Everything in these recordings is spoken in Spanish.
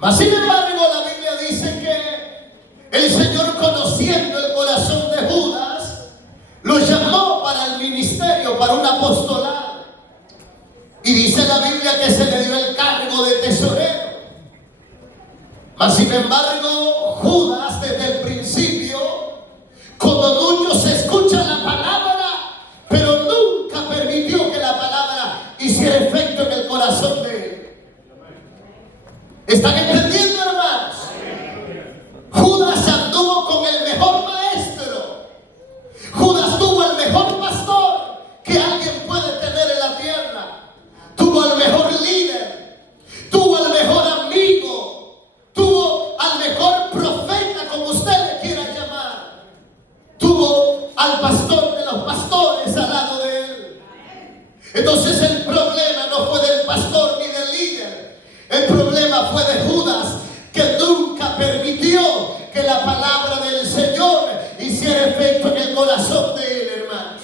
Mas sin embargo, la Biblia dice que el Señor, conociendo el corazón de Judas, lo llamó para el ministerio, para un apostolado. Y dice la Biblia que se le dio el cargo de tesorero. Mas sin embargo, Judas desde el principio, como muchos escuchan la palabra, pero nunca permitió que la palabra hiciera efecto en el corazón de él. ¿Están entendiendo, hermanos? Judas anduvo con el mejor maestro. Judas tuvo el mejor pastor que alguien puede tener en la tierra. Tuvo al mejor líder. Tuvo al mejor amigo. Tuvo al mejor profeta, como usted le quiera llamar. Tuvo al pastor de los pastores al lado de él. Entonces el problema no fue del pastor ni del líder. El problema fue de Judas, que nunca permitió que la palabra del Señor hiciera efecto en el corazón de él, hermanos.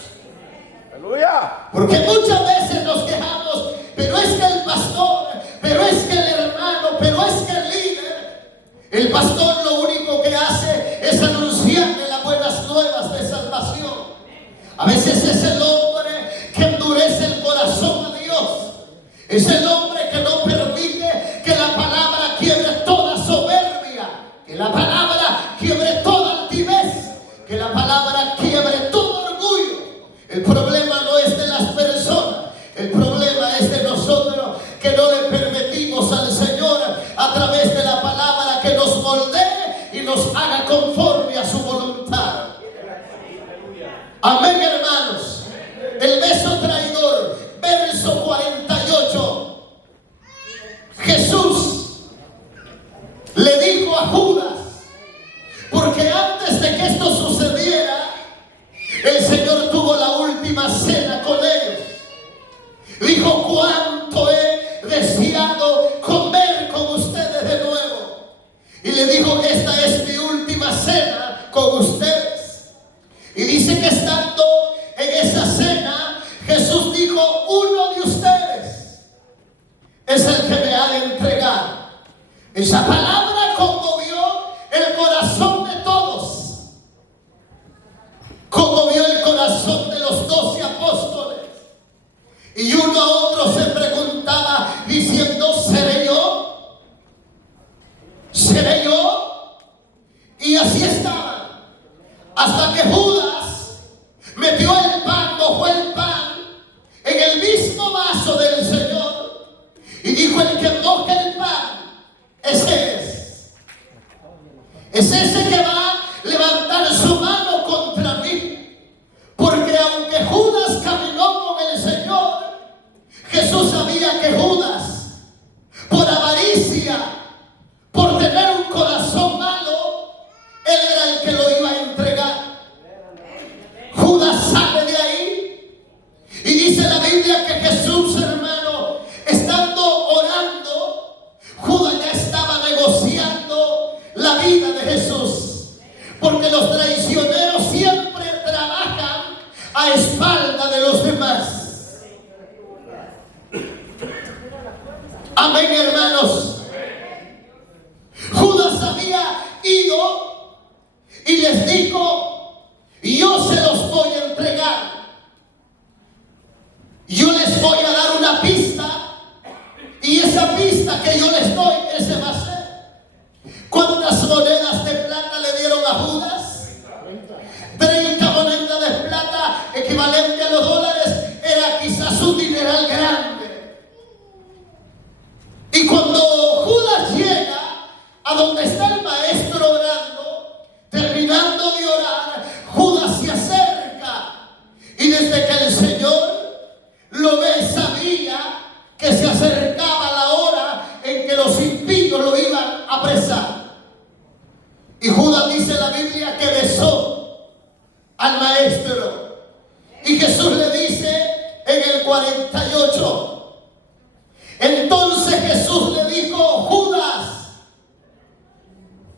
Aleluya. Porque muchas veces nos quejamos, pero es que el pastor, pero es que el hermano, pero es que el líder. El pastor lo único que hace es anunciarle las buenas nuevas de salvación. A veces es el hombre que endurece el corazón a Dios. Es el hombre que no permite que la palabra quiebre toda soberbia, que la palabra quiebre toda altivez, que la palabra quiebre todo orgullo. El problema no es de las personas, el problema es de nosotros, que no le permitimos al Señor a través de la palabra que nos moldee y nos haga conforme a su voluntad. Amén, hermanos. El beso traidor, verso 48. Jesús le dijo a Judas, porque antes de que esto sucediera, el Señor tuvo la última cena con ellos. Dijo: cuánto he deseado comer con ustedes de nuevo. Y le dijo: esta es mi última cena con ustedes. Y dice que estando en esa cena, Jesús dijo: uno de ustedes es el que me ha de entregar. Esa palabra conmovió el corazón de todos. Conmovió el corazón de los 12 apóstoles. Y uno a otro se preguntaba diciendo: ¿seré yo? ¿Seré yo? Y así estaban. Hasta que Judas metió el pan, mojó el pan en el mismo vaso del Señor y dijo: el que moje el pan, ese es. Es ese que va a levantar su mano contra mí. Porque aunque Judas caminó con el Señor, Jesús sabía que Judas, por avaricia, por tener un corazón malo, él era el que lo iba a entregar. Judas sale de ahí y dice la Biblia que Jesús, hermano, estando orando, Judas ya estaba negociando la vida de Jesús. Porque los traicioneros siempre trabajan a espalda de los demás. Amén, hermanos. Judas había ido y les dijo: yo se los voy a entregar. Yo les voy a dar una pista, y esa pista que yo les doy, ese va a ser. ¿Cuántas monedas de plata le dieron a Judas? 30 monedas de plata, equivalente a los dólares, era quizás un dineral grande. Y cuando Judas llega a donde está el maestro orando, terminando de orar, Judas se acerca. Y desde que el Señor lo ve, sabía que se acercaba la hora en que los impíos lo iban a apresar. Y Judas, dice la Biblia, que besó al maestro. Y Jesús le dice en el 48. Entonces Jesús le dijo: Judas,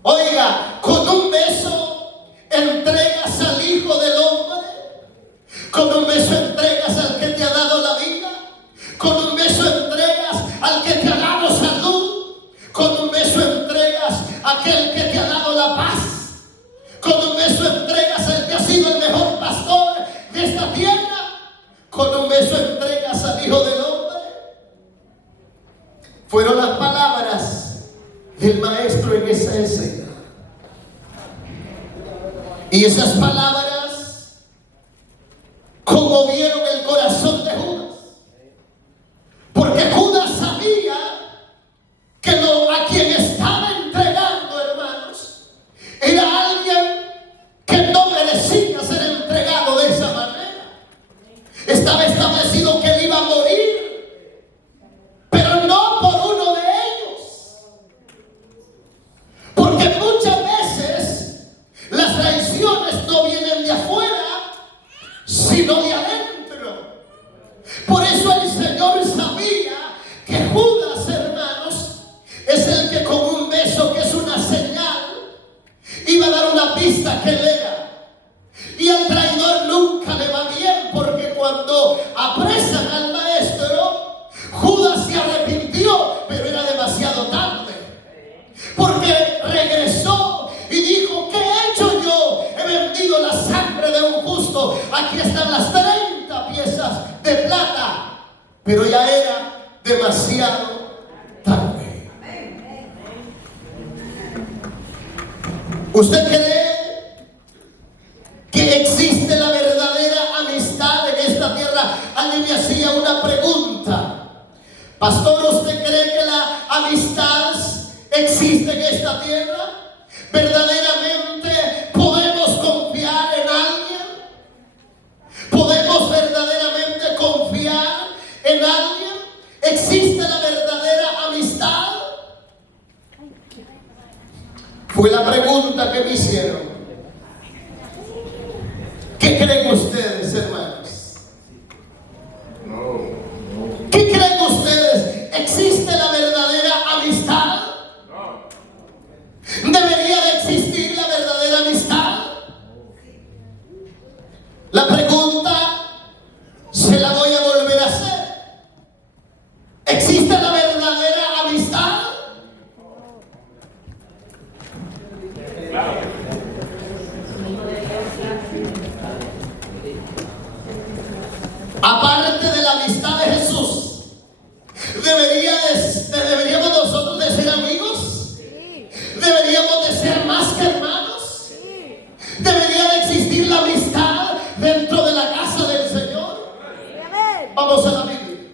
oiga, con un beso entregas al Hijo del Hombre. Con un beso entregas al que te ha dado la vida. Con un beso entregas al que te ha dado salud. Con un beso entregas con un beso entregas al Hijo del Hombre. Fueron las palabras del Maestro en esa escena. Y esas palabras conmovieron el corazón de Judas. Porque Judas sabía que a quien estaba entregando, hermanos, era alguien que no merecía ser entregado de esa manera. Estaba establecido que él iba a morir, pero no por uno de ellos. Porque muchas veces las traiciones no vienen de afuera, sino de adentro. Por eso el Señor sabía que Judas, hermanos, es el que con un beso, que es una señal, iba a dar una pista que él era. Y al traidor nunca le va bien, porque cuando apresan al Maestro, Judas se arrepintió, pero era demasiado tarde. Porque regresó y dijo: ¿qué he hecho yo? He vendido la sangre de un justo. Aquí están las 30 piezas de plata. Pero ya era demasiado tarde. ¿Usted cree que existe la verdadera amistad en esta tierra? Alguien me hacía una pregunta: pastor, ¿usted cree que la amistad existe en esta tierra? ¿Verdaderamente podemos confiar en alguien? ¿Podemos verdaderamente confiar en alguien? ¿Existe la verdadera amistad? Fue la pregunta que me hicieron. ¿Qué creen ustedes, hermanos? ¿Qué creen ustedes? ¿Existe la verdadera amistad? ¿Debería de existir la verdadera amistad? La pregunta se la voy a volver a hacer. ¿Existe la verdadera amistad? Aparte de la amistad de Jesús, ¿deberíamos nosotros de ser amigos? ¿Deberíamos de ser más que hermanos? ¿Debería de existir la amistad dentro de la casa del Señor? Vamos a la Biblia.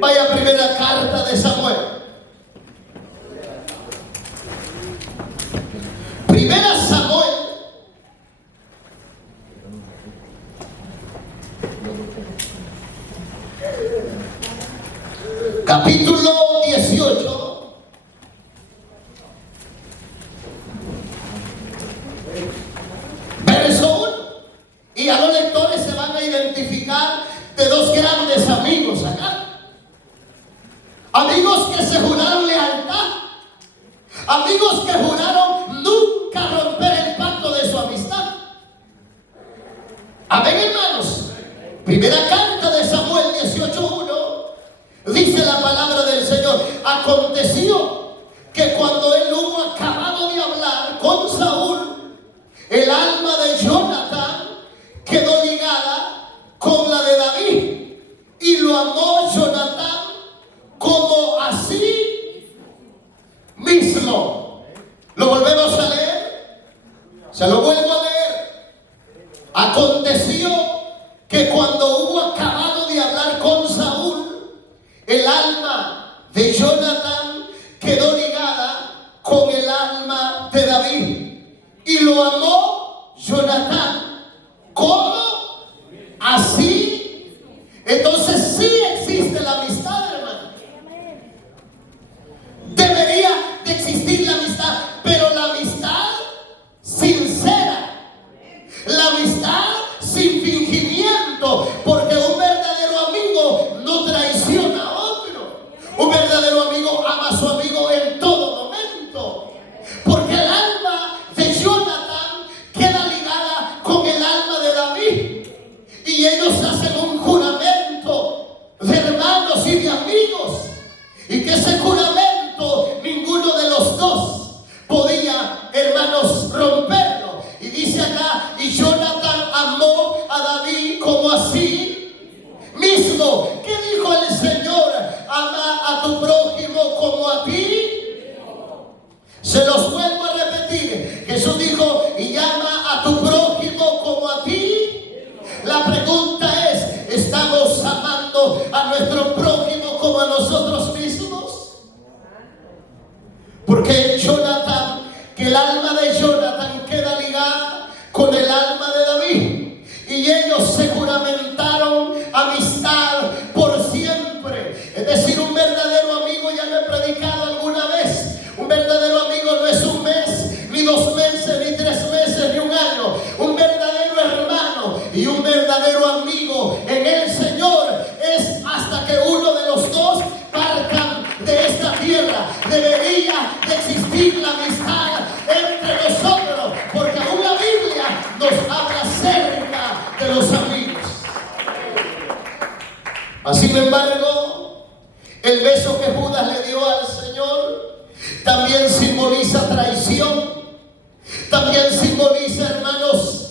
Vaya a primera carta de Samuel. Primera Samuel, capítulo 18, verso 1. Y a los lectores se van a identificar de dos grandes amigos acá. Amigos que se juraron lealtad. Amigos que juraron nunca romper el pacto de su amistad. Amén, hermanos. Primera carta de Samuel 18:1 dice la palabra del Señor: aconteció que cuando él hubo acabado de hablar con Saúl, el alma de Jonatán quedó ligada con la de David, y lo amó Jonatán como a sí mismo. ¿Lo volvemos a leer? Se lo vuelvo a leer. Aconteció que cuando hubo acabado de hablar con Saúl, el alma de Jonatán quedó ligada con el alma de David, y lo amó Jonatán como así. Entonces sí existe la amistad, hermano. Debería de existir la amistad, pero la amistad sincera. estamos amando a nuestro prójimo como a nosotros mismos. Porque Jonathan, que el alma de Jonathan queda ligada con el alma de David, y ellos se juramentaron amistad por siempre. Es decir, un verdadero amigo, ya lo he predicado alguna vez, un verdadero amigo no es un mes, ni 2 meses, ni 3 meses, ni un año. Un verdadero hermano y un verdadero amigo en el Señor es hasta que uno de los dos partan de esta tierra. Debería de existir la amistad entre nosotros, porque aún la Biblia nos habla acerca de los amigos. Sin embargo, el beso que Judas le dio al Señor también simboliza traición. También simboliza, hermanos,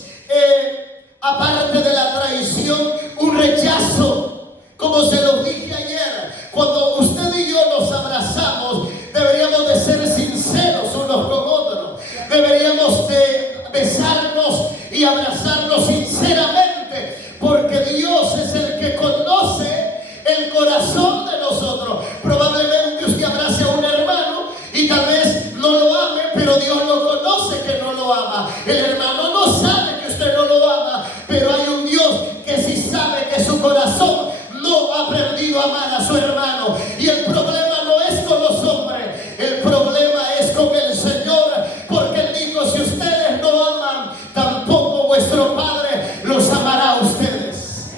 aparte de la traición, un rechazo. Como se los dije ayer, cuando usted y yo nos abrazamos, deberíamos de ser sinceros unos con otros. Deberíamos de besarnos y abrazarnos sinceramente, porque Dios es el que conoce el corazón de nosotros. Probablemente usted abrace a un hermano y tal vez no lo ame, pero Dios lo conoce que no lo ama. El hermano no sabe que usted no lo ama, pero hay un Dios que sí sabe que su corazón no ha aprendido a amar a su hermano. Y el problema no es con los hombres, el problema es con el Señor, porque Él dijo: si ustedes no aman, tampoco vuestro Padre los amará a ustedes.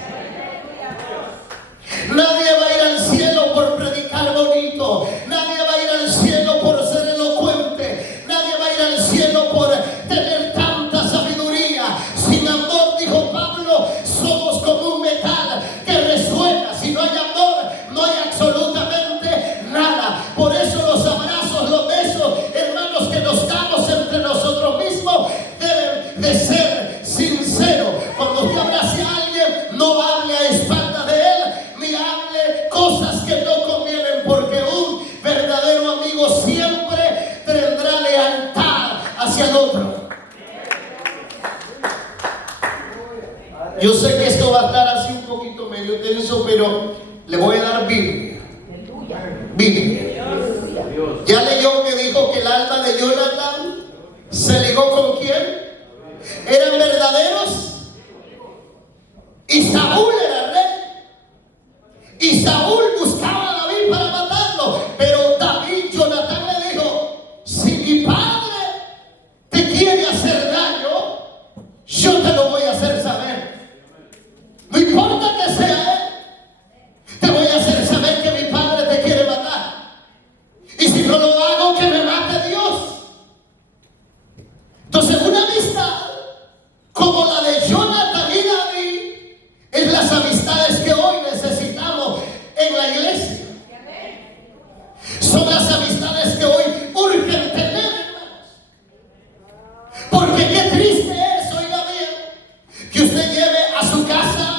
Nadie va a ir al cielo por predicar bonito, nadie va a ir al cielo por ser elocuente, nadie va a ir al cielo por tener tanta sabiduría. Sin amor, dijo Pablo, somos como un metal que resuena. Si no hay amor, no hay absolutamente nada. Por eso los abrazos, los besos, hermanos, que nos damos entre nosotros mismos deben de ser sinceros. Cuando usted abrace a alguien, no hable a espaldas de él, ni hable cosas que no convienen, porque un verdadero amigo siempre tendrá lealtad hacia el otro. Yo sé que esto va a estar así un poquito medio tenso, pero le voy a dar Biblia. Biblia. Ya leyó que dijo que el alma de Jonathan se ligó con quién. Eran verdaderos. Y Saúl era rey. Y Saúl buscaba a David para matarlo. Pero David, Jonathan le dijo: si mi padre te quiere hacer daño, yo te lo voy a hacer saber. No importa que sea él, te voy a hacer saber que mi padre te quiere matar. Y si no lo hago, que me mate Dios. Entonces, una amistad como la de Jonathan y David es las amistades que hoy necesitamos en la iglesia. Son las amistades que hoy urgen tener, hermanos. Porque qué triste es, oiga bien, que usted lleve a su casa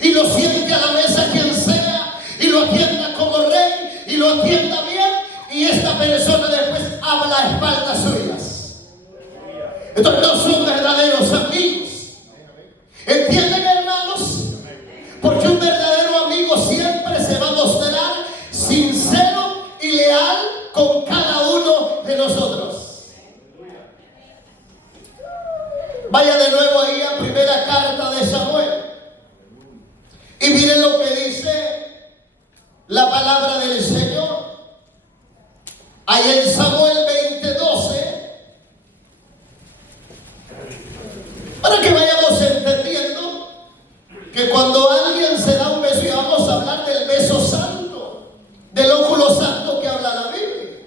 y lo siente a la mesa quien sea y lo atienda como rey y lo atienda bien, y esta persona después habla a espaldas suyas. Entonces no son verdaderos amigos. ¿Entienden, hermanos? Porque un verdadero amigo siempre se va a mostrar sincero y leal con cada uno de nosotros. Vaya de nuevo ahí a primera carta de Samuel y miren lo que dice la palabra del Señor. Ahí en Samuel 20:12, para que vayamos entendiendo que cuando alguien se da un beso, y vamos a hablar del beso santo, del óculo santo que habla la Biblia.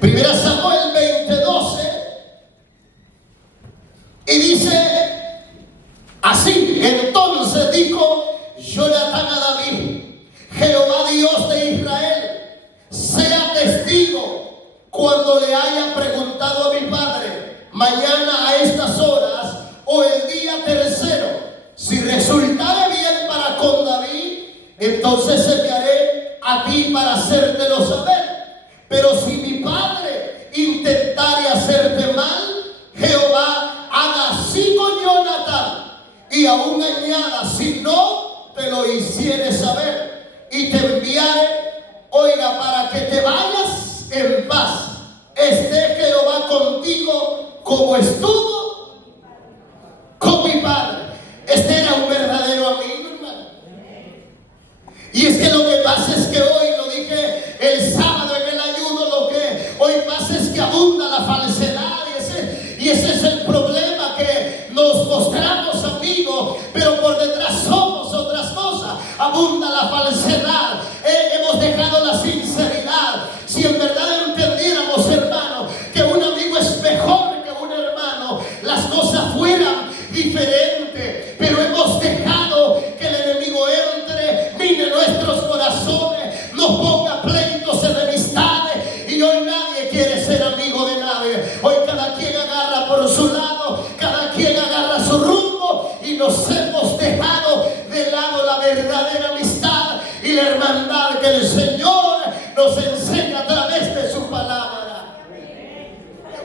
Primera Samuel 20:12, y dice así: entonces dijo Jonathan a David: Jehová Dios de Israel sea testigo cuando le haya preguntado a mi padre mañana a estas horas o el día tercero, si resultare bien para con David, entonces enviaré a ti para hacértelo saber. Pero si mi padre intentare hacerte mal, Jehová haga así con Jonathan y aún añada si no te lo hiciere saber y te enviare, oiga, para que te vayas en paz. Esté Jehová contigo como estuvo con mi padre. Este era un verdadero amigo, hermano. Y es que lo que pasa es que hoy, lo dije el sábado en el ayuno, lo que hoy pasa es que abunda la falsedad. Y ese es el problema, que nos mostramos amigos, pero por detrás somos otras cosas. Abunda la falsedad. Hemos dejado la sinceridad. Si en verdad entendiéramos, hermano, que un amigo es mejor que un hermano, las cosas fueran diferentes. Pero hemos dejado que el enemigo entre, mire nuestros corazones, nos ponga pleitos, enemistades, y hoy nadie quiere ser amigo de nadie. Hoy cada quien agarra por su lado, cada quien agarra su rumbo, y nos hemos dejado de lado la verdadera amistad y la hermandad que el Señor nos enseña a través de su palabra.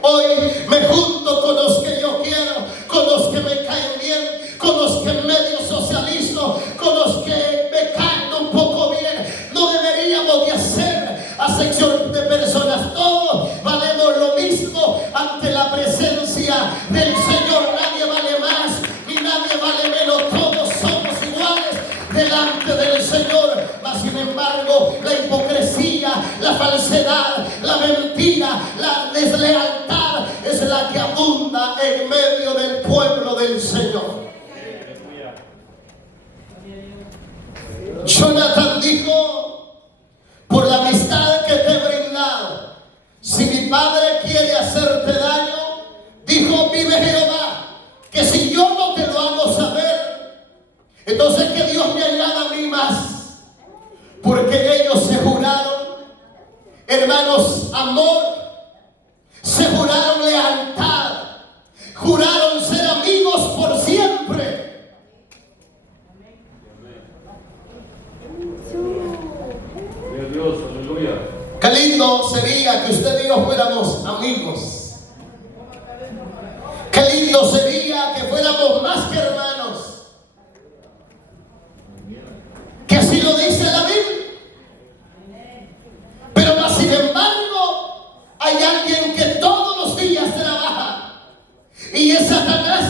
Hoy me junto con los que yo quiero, con los que me caen bien, con los que medio socializo, con los que me caen un poco bien. No deberíamos de hacer acepción de personas. Todos valemos lo mismo ante la presencia del Señor. Nadie vale más ni nadie vale menos. Todos somos iguales delante del Señor. Mas sin embargo, la hipocresía, la falsedad, la mentira, la deslealtad es la que abunda en medio del pueblo del Señor. Jonathan dijo: por la amistad que te he brindado, si mi padre quiere hacerte daño, dijo, vive Jehová, que si yo no te lo hago saber, entonces que Dios me añada a mí más. Porque ellos se juraron, hermanos, amor, se juraron lealtad, juraron ser amigos por siempre. Dios, aleluya. Qué lindo sería que usted y yo fuéramos amigos. Qué lindo sería que fuéramos más que hermanos. Que así lo dice la Biblia. Pero más sin embargo, hay alguien que todos los días trabaja, y es Satanás,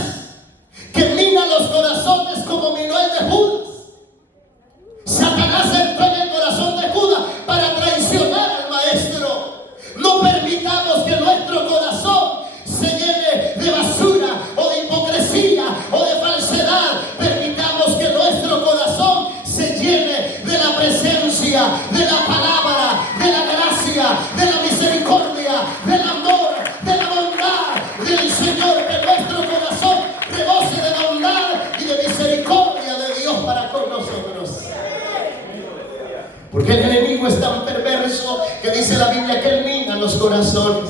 que mina los corazones como minó el de Judas. Satanás entró en el corazón de Judas para traicionar al maestro. No permitamos que nuestro corazón se llene de basura o de hipocresía o de falsedad. Permitamos que nuestro corazón se llene de la presencia, de la palabra, de la gracia, de la misericordia, del amor, de la bondad del Señor. Que nuestro corazón rebose de bondad y de misericordia de Dios para con nosotros. Porque el enemigo es tan perverso que dice la Biblia que él mina los corazones.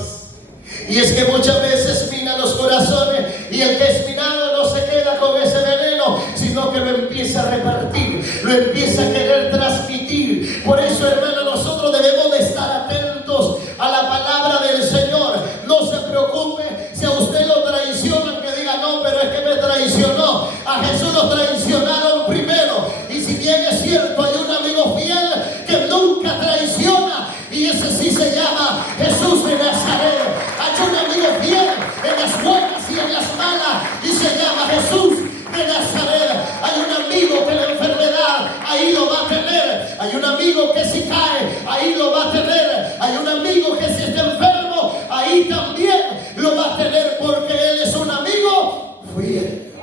Y es que muchas veces mina los corazones, y el que es minado no se queda con ese veneno, sino que lo empieza a repartir, lo empieza a querer transmitir. Por eso, hermano, nosotros debemos de estar atentos a la palabra del Señor. No se preocupe si a usted lo traicionan, que diga, no, pero es que me traicionó. A Jesús lo traicionaron primero. Y si bien es cierto, hay un amigo fiel que nunca traiciona, y ese sí se llama Jesús de Nazaret. Hay un amigo fiel en las buenas y en las malas, y se llama Jesús de Nazaret. Hay un amigo que la enfermedad, ahí lo va a tener. Hay un amigo que si cae, ahí lo va a tener. Hay un amigo que si está enfermo, ahí también lo va a tener, porque Él es un amigo fiel.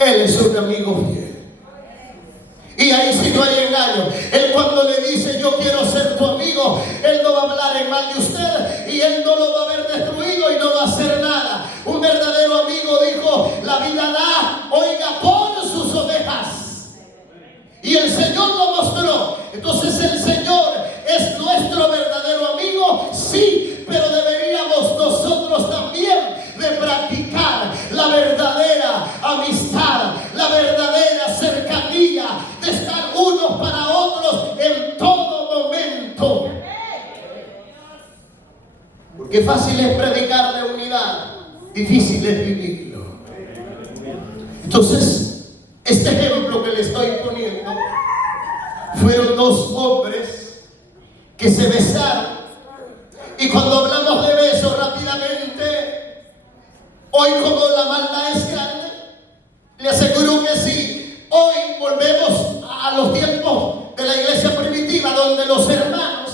Él es un amigo fiel. Y ahí sí no hay engaño. Él cuando le dice yo quiero ser tu amigo, Él no va a hablar en mal de usted, y Él no lo va a haber destruido y no va a hacer nada. Un verdadero amigo dijo, la vida da, oiga, por sus ovejas. Y el Señor lo mostró. Entonces el Señor es nuestro verdadero amigo, sí, pero deberíamos nosotros también de practicar la verdadera amistad, la verdadera cercanía, de estar unos para otros en todo momento. Porque fácil es predicar de unidad, difícil es vivirlo. Entonces, este ejemplo que le estoy poniendo fueron dos hombres que se besaron. Y cuando hablamos de besos rápidamente, hoy como la maldad es grande, le aseguro que sí. Hoy volvemos a los tiempos de la iglesia primitiva, donde los hermanos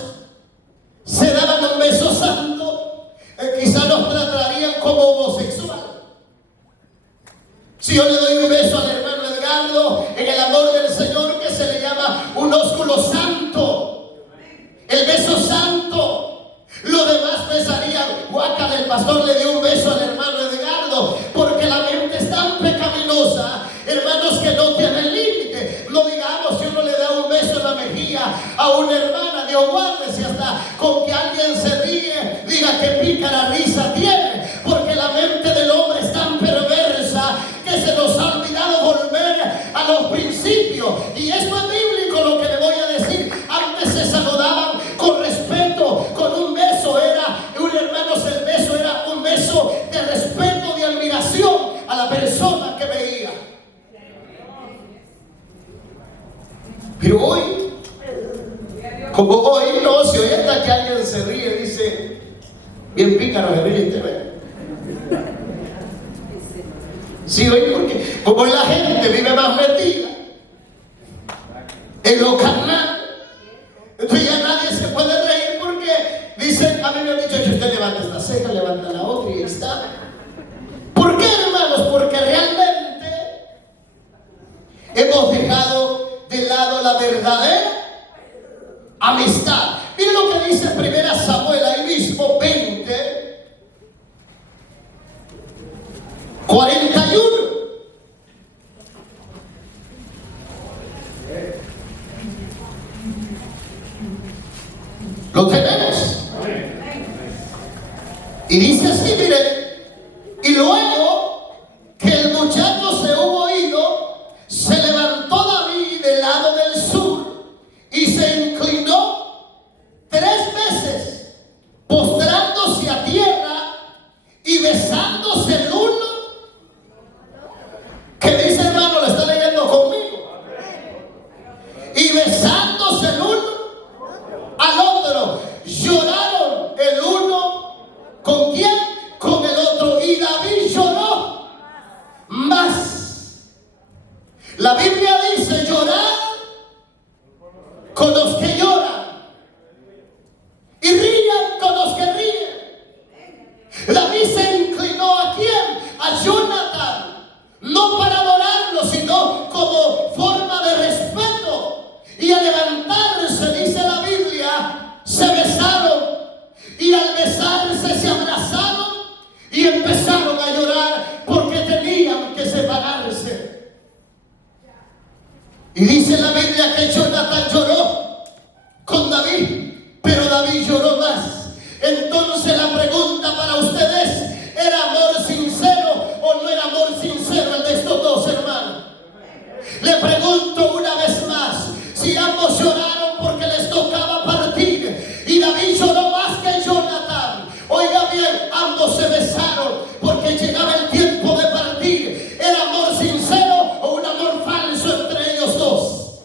se daban un beso santo, quizás nos tratarían como homosexual. Si yo le doy un beso al hermano Edgardo en el amor del Señor, que se le llama un ósculo santo, el beso santo. Los demás pensarían, guácala, el pastor le dio un beso al hermano Edgardo, porque la mente es tan pecaminosa, hermanos, que no tienen límite. No digamos, si uno le da un beso en la mejilla a una hermana, Dios guárdese, hasta con que alguien se ríe, diga que pícara risa tiene, porque la mente del hombre es tan perversa que se nos ha olvidado volver a los principios. Y esto es bíblico lo que le voy a decir. Antes se saludaban con respeto, con un beso, hermanos, el beso era un beso de respeto, de admiración a la persona que veía. Pero hoy, como hoy no, si hoy hasta que alguien se ríe, dice, bien pícaro se ríe este, ¿ve? Sí, hoy, porque como la gente vive más metida en lo carnal, entonces ya nadie se puede reír, porque dicen, a mí me han dicho, si usted levanta esta ceja, levanta la otra y está. ¿Por qué, hermanos? Porque realmente hemos dejado de lado la verdadera amistad. Miren lo que dice 1 Samuel, ahí mismo 20, 41. Lo tenemos. Y dice así, mire, y luego que el muchacho se hubo ido, se levantó David del lado del sur y se inclinó 3 veces, postrándose a tierra y besándose el uno. ¿Qué dice, hermano? ¿Lo está leyendo conmigo? Y besándose el uno al otro, lloraron el uno. ¿Con quién? Con el otro. Y David lloró más. La Biblia dice, llorar con los que lloran y rían con los que ríen. David se inclinó ¿a quién? A Jonathan, no para adorarlo, sino como forma de respeto. Y al levantarse, dice la Biblia, se besaron, y al besarse se abrazaron y empezaron a llorar porque tenían que separarse. Y dice la Biblia que Jonathan lloró con David, pero David lloró más. Entonces la pregunta para ustedes, ¿era amor sincero o no era amor sincero el de estos dos hermanos? Le pregunto una vez más, si ambos lloraron porque les tocaba partir y David lloró más que Jonathan, oiga bien, ambos se besaron porque llegaba el tiempo de partir, ¿era amor sincero o un amor falso entre ellos dos?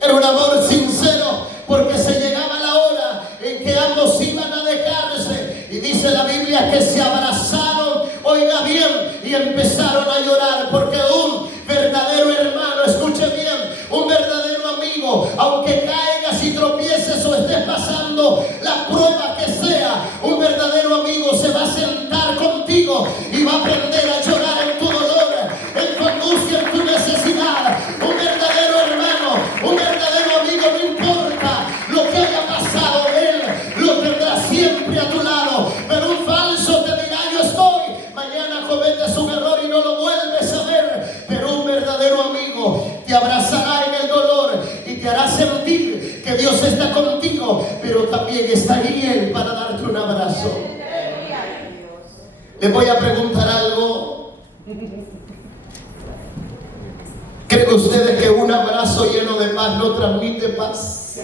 Era un amor sincero, porque se llegaba la hora en que ambos iban a dejarse, y dice la Biblia que se abrazaron, oiga bien, y empezaron a llorar, porque un verdadero hermano, escuche bien, un verdadero amigo, aunque caigas y tropieces o estés pasando la prueba que sea, un verdadero amigo se va a sentar contigo y va a aprender a llorar en tu dolor, en tu angustia, en tu necesidad. Un verdadero hermano, un verdadero amigo, no importa lo que haya pasado, él lo tendrá siempre a tu lado. Pero un falso te dirá, yo estoy, mañana cometes un error y no lo vuelves a ver. Pero un verdadero amigo te abrazará en el dolor y te hará sentir que Dios está contigo, pero también está ahí Él para darte un abrazo. Les voy a preguntar algo. ¿Creen ustedes que un abrazo lleno de paz no transmite paz?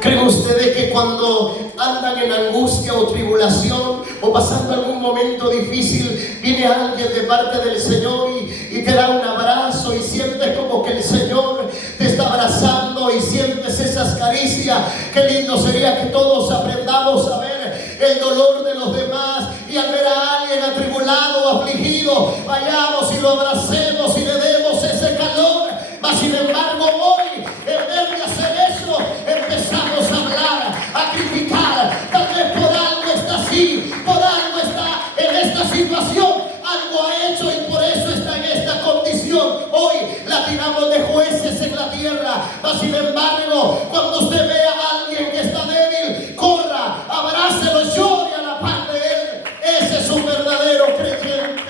¿Creen ustedes que cuando andan en angustia o tribulación, o pasando algún momento difícil, viene alguien de parte del Señor y te da un abrazo y sientes como que el Señor te está abrazando y sientes esas caricias. Qué lindo sería que todos aprendamos a ver el dolor de los demás y al ver a alguien atribulado o afligido, vayamos y lo abracemos y le demos ese calor. Mas sin embargo hoy, en vez de hacer eso, empezamos a hablar, a criticar. Tal vez por algo está así, por algo está en esta situación, algo ha hecho y por eso está en esta condición. Hoy la tiramos de jueces en la tierra. Mas sin embargo, cuando usted vea a alguien que está débil, corra, abrácelo, llore a la par de él. Ese es un verdadero creyente.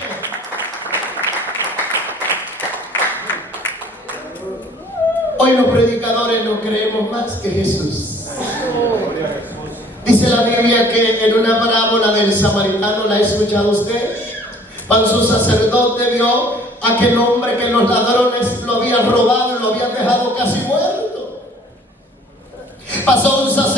Hoy los predicadores no creemos más que Jesús. Dice la Biblia que en una parábola del samaritano, ¿la ha escuchado usted? Cuando su sacerdote vio a aquel hombre que los ladrones lo habían robado y lo habían dejado casi muerto. Pasó un sacerdote